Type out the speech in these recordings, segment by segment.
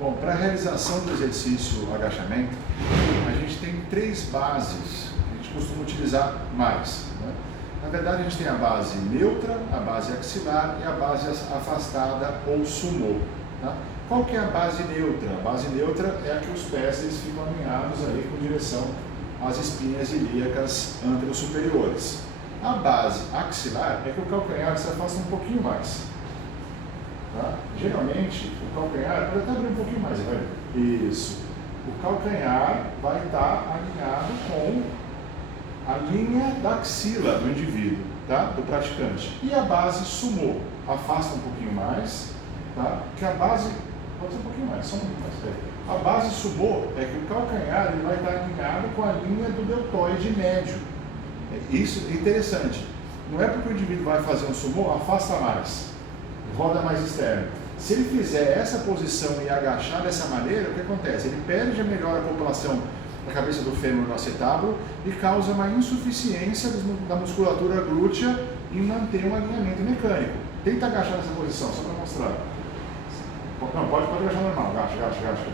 Bom, para a realização do exercício agachamento, a gente tem 3 bases que a gente costuma utilizar mais, né? Na verdade, a gente tem a base neutra, a base axilar e a base afastada ou sumô, tá? Qual que é a base neutra? A base neutra é a que os pés eles ficam alinhados aí com direção às espinhas ilíacas anterosuperiores. A base axilar é que o calcanhar se afasta um pouquinho mais. Tá? Geralmente, o calcanhar, pode até abrir um pouquinho mais, vai. Isso. O calcanhar vai estar alinhado com a linha da axila do indivíduo, tá? Do praticante. E a base sumô afasta um pouquinho mais, tá? Que a base, pode ser um pouquinho mais, só um pouquinho mais. A base sumô é que o calcanhar ele vai estar alinhado com a linha do deltoide médio. Isso é interessante. Não é porque o indivíduo vai fazer um sumô, afasta mais, roda mais externo. Se ele fizer essa posição e agachar dessa maneira, o que acontece? Ele perde a melhor população da cabeça do fêmur no acetábulo e causa uma insuficiência da musculatura glútea em manter um alinhamento mecânico. Tenta agachar nessa posição, só para mostrar. Não, pode agachar normal, agacha.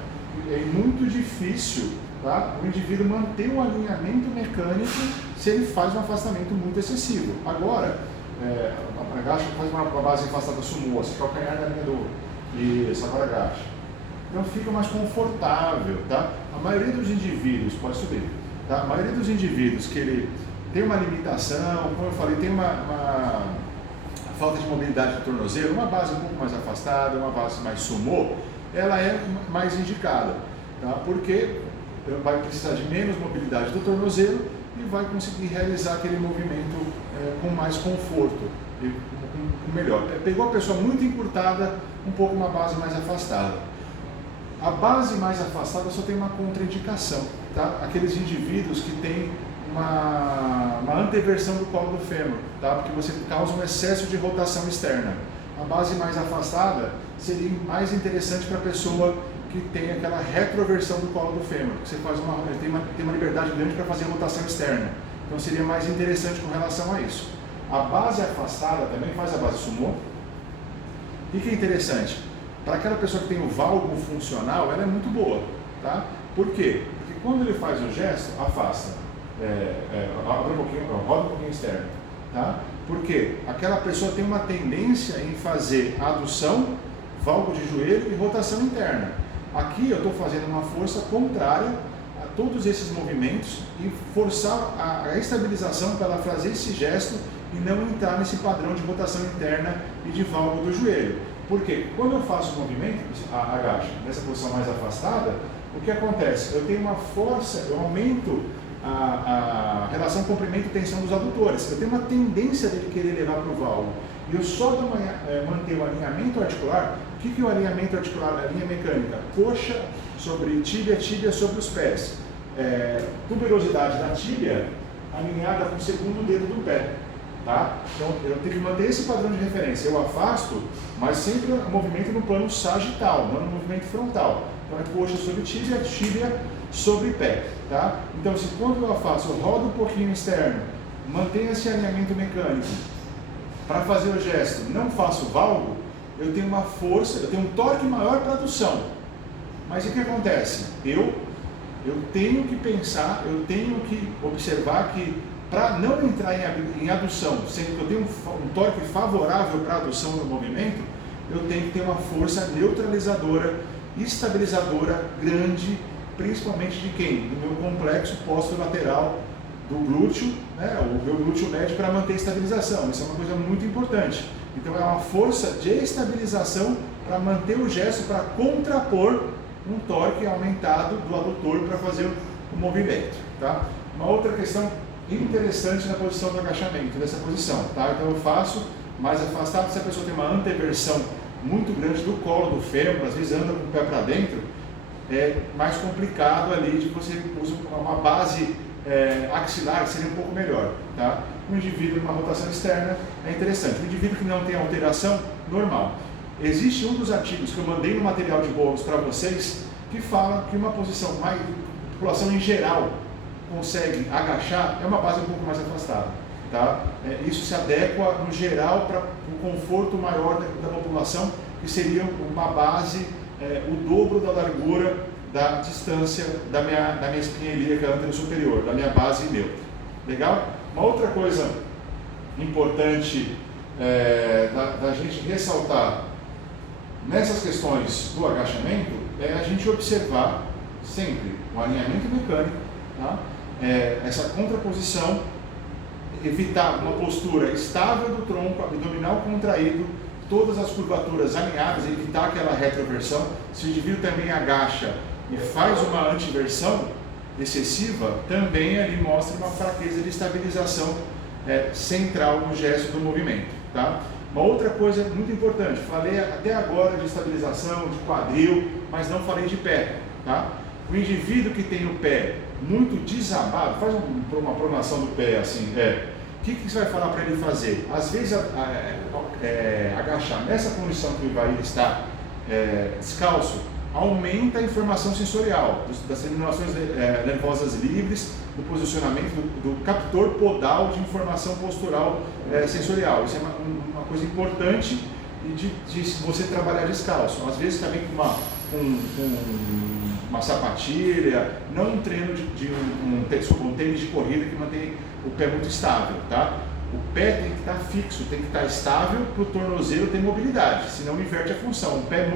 É muito difícil, tá, o indivíduo manter um alinhamento mecânico se ele faz um afastamento muito excessivo. Agora, agacha, faz uma base afastada sumô, se calcanhar na linha do... Isso, agora agacha. Então fica mais confortável, tá? A maioria dos indivíduos, pode subir, tá? A maioria dos indivíduos que ele tem uma limitação, como eu falei, tem uma falta de mobilidade do tornozelo, uma base um pouco mais afastada, uma base mais sumô, ela é mais indicada, tá? Porque vai precisar de menos mobilidade do tornozelo e vai conseguir realizar aquele movimento com mais conforto e com melhor. Pegou a pessoa muito encurtada, um pouco uma base mais afastada. A base mais afastada só tem uma contraindicação, tá? Aqueles indivíduos que têm uma anteversão do colo do fêmur, tá? Porque você causa um excesso de rotação externa. A base mais afastada seria mais interessante para a pessoa que tem aquela retroversão do colo do fêmur, que você faz tem uma liberdade grande para fazer rotação externa. Então seria mais interessante com relação a isso. A base afastada também faz a base sumô. O que é interessante? Para aquela pessoa que tem o valgo funcional, ela é muito boa, tá? Por quê? Porque quando ele faz o gesto, afasta, abre um pouquinho, roda um pouquinho externo, tá? Porque aquela pessoa tem uma tendência em fazer adução, valgo de joelho e rotação interna. Aqui eu estou fazendo uma força contrária a todos esses movimentos e forçar a estabilização para ela fazer esse gesto e não entrar nesse padrão de rotação interna e de valgo do joelho. Porque quando eu faço o movimento, agacho, nessa posição mais afastada, o que acontece? Eu tenho uma força, eu aumento a relação comprimento e tensão dos adutores. Eu tenho uma tendência dele querer levar para o valgo. E eu só manter o alinhamento articular. O que é o alinhamento articular? A linha mecânica. Coxa sobre tíbia, tíbia sobre os pés. Tuberosidade da tíbia alinhada com o segundo dedo do pé. Tá? Então eu tenho que manter esse padrão de referência. Eu afasto, mas sempre o movimento no plano sagital, não no movimento frontal. Então é coxa sobre tíbia, tíbia sobre pé. Tá? Então se quando eu afasto, eu rodo um pouquinho externo, mantenho esse alinhamento mecânico, para fazer o gesto, não faço valgo, eu tenho uma força, eu tenho um torque maior para adução. Mas o que acontece? Eu tenho que pensar, eu tenho que observar que para não entrar em adução, sendo que eu tenho um torque favorável para a adução no movimento, eu tenho que ter uma força neutralizadora, estabilizadora, grande, principalmente de quem? Do meu complexo posterolateral do glúteo, né, o meu glúteo médio para manter a estabilização. Isso é uma coisa muito importante. Então é uma força de estabilização para manter o gesto, para contrapor um torque aumentado do adutor para fazer o movimento. Tá? Uma outra questão interessante na posição do agachamento, nessa posição. Tá? Então eu faço mais afastado, se a pessoa tem uma anteversão muito grande do colo do fêmur, às vezes anda com o pé para dentro, é mais complicado ali de você usar uma base axilar, que seria um pouco melhor. Tá? Um indivíduo numa rotação externa é interessante. Um indivíduo que não tem alteração, normal. Existe um dos artigos que eu mandei no material de bônus para vocês, que fala que uma posição mais, a população em geral consegue agachar, é uma base um pouco mais afastada. Tá? Isso se adequa no geral para um conforto maior da população, que seria uma base o dobro da largura da distância da minha espinha ilíaca anterior superior, da minha base neutra. Legal? Uma outra coisa importante da gente ressaltar nessas questões do agachamento é a gente observar sempre o alinhamento mecânico, tá? Essa contraposição, evitar uma postura estável do tronco, abdominal contraído, todas as curvaturas alinhadas, evitar aquela retroversão. Se o indivíduo também agacha e faz uma antiversão excessiva, também ali mostra uma fraqueza de estabilização central no gesto do movimento, tá? Uma outra coisa muito importante, falei até agora de estabilização, de quadril, mas não falei de pé, tá? O indivíduo que tem o pé muito desabado, faz uma pronação do pé assim, o que você vai falar para ele fazer? Às vezes agachar nessa condição que ele vai estar descalço, aumenta a informação sensorial, das terminações nervosas livres, do posicionamento do captor podal de informação postural sensorial. Isso é uma coisa importante de você trabalhar descalço. Às vezes também com uma sapatilha, não um treino um tênis de corrida que mantém o pé muito estável, tá? O pé tem que estar fixo, tem que estar estável para o tornozelo ter mobilidade, senão inverte a função. O pé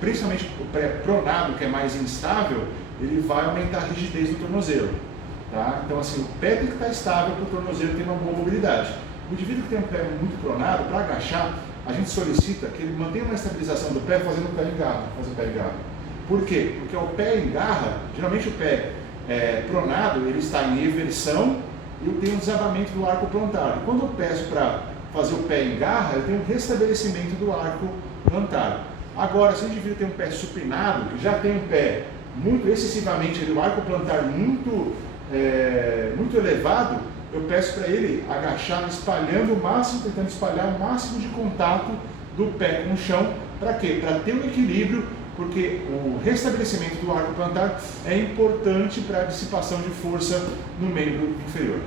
principalmente o pé pronado, que é mais instável, ele vai aumentar a rigidez do tornozelo, tá? Então assim, o pé tem que estar estável para o tornozelo ter uma boa mobilidade. O indivíduo que tem um pé muito pronado, para agachar, a gente solicita que ele mantenha uma estabilização do pé fazendo o pé em garra, Por quê? Porque o pé em garra, geralmente o pé pronado, ele está em eversão e eu tenho um desabamento do arco plantar. E quando eu peço para fazer o pé em garra, eu tenho um restabelecimento do arco plantar. Agora, se o indivíduo tem um pé supinado, que já tem um pé muito excessivamente, o arco plantar muito elevado, eu peço para ele agachar espalhando o máximo, tentando espalhar o máximo de contato do pé com o chão. Para quê? Para ter um equilíbrio, porque o restabelecimento do arco plantar é importante para a dissipação de força no membro inferior.